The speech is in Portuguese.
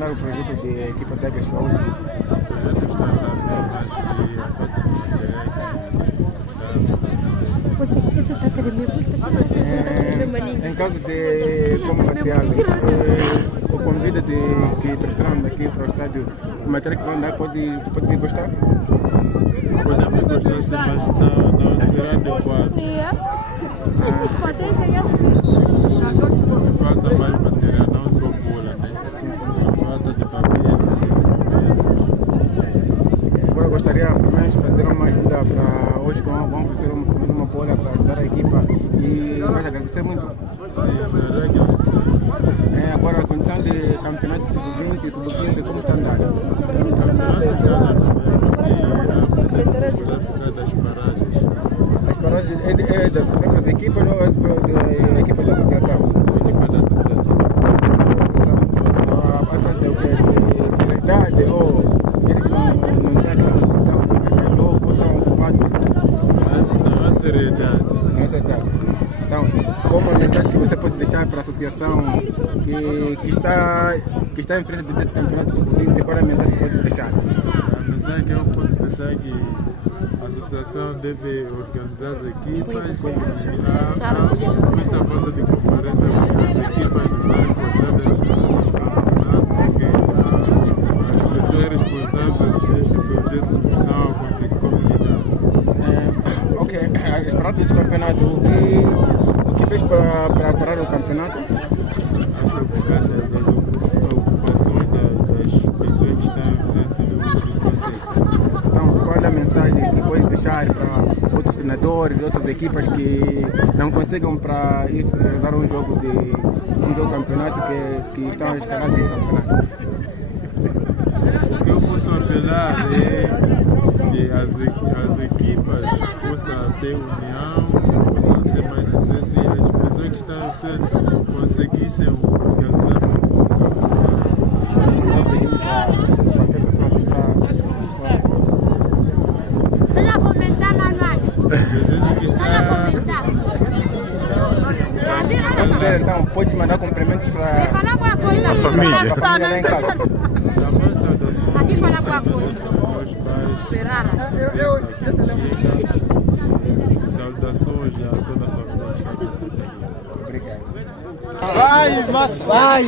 andar o projeto de equipa de Águia Show? Isso está tremendo. Em caso de como material, o convite que trouxeram daqui para o estádio, o material que vão andar pode gostar? Podemos gostar sim, mas não será adequado. Falta mais material, não só bola, né? Falta de papetes. Agora gostaria pelo menos de fazer uma ajuda para hoje, que vamos fazer uma bola para ajudar a equipa e nós agradecer muito. Sim, será agradecer. Agora a condição de campeonato sub-20 e sub-15, como está andando? O campeonato está andando bem, só que das paragens. As paragens é das próprias equipas ou da equipa da associação? Equipa da associação. A parte de seriedade ou eles não têm aquela condição ou são ocupados? Não há seriedade. Não é seriedade. Então, como a mensagem que você pode deixar para a associação que está em frente desse campeonato sub-20, qual é a mensagem que pode deixar? A mensagem que eu posso deixar é que a associação deve organizar as equipas, há muita falta de concorrência com as equipas, não é importante porque as pessoas responsáveis deste projeto não estão a conseguir comunicar. Ok, as paradas do campeonato, o que fez para parar o campeonato? Acho que por causa das ocupações das pessoas que estão em frente do processo. Então, qual é a mensagem que pode deixar para outros treinadores, outras equipas que não conseguem para ir realizar um jogo campeonato que estão escalados de campeonato? O que eu posso apelar é que as equipas possam ter união, possam ter mais sucesso e as pessoas que estão em frente conseguissem organizar um Então, pode mandar cumprimentos para a família. Lá em casa. Aqui fala alguma coisa. Esperar. Saudações a toda a família. Obrigado. Vai!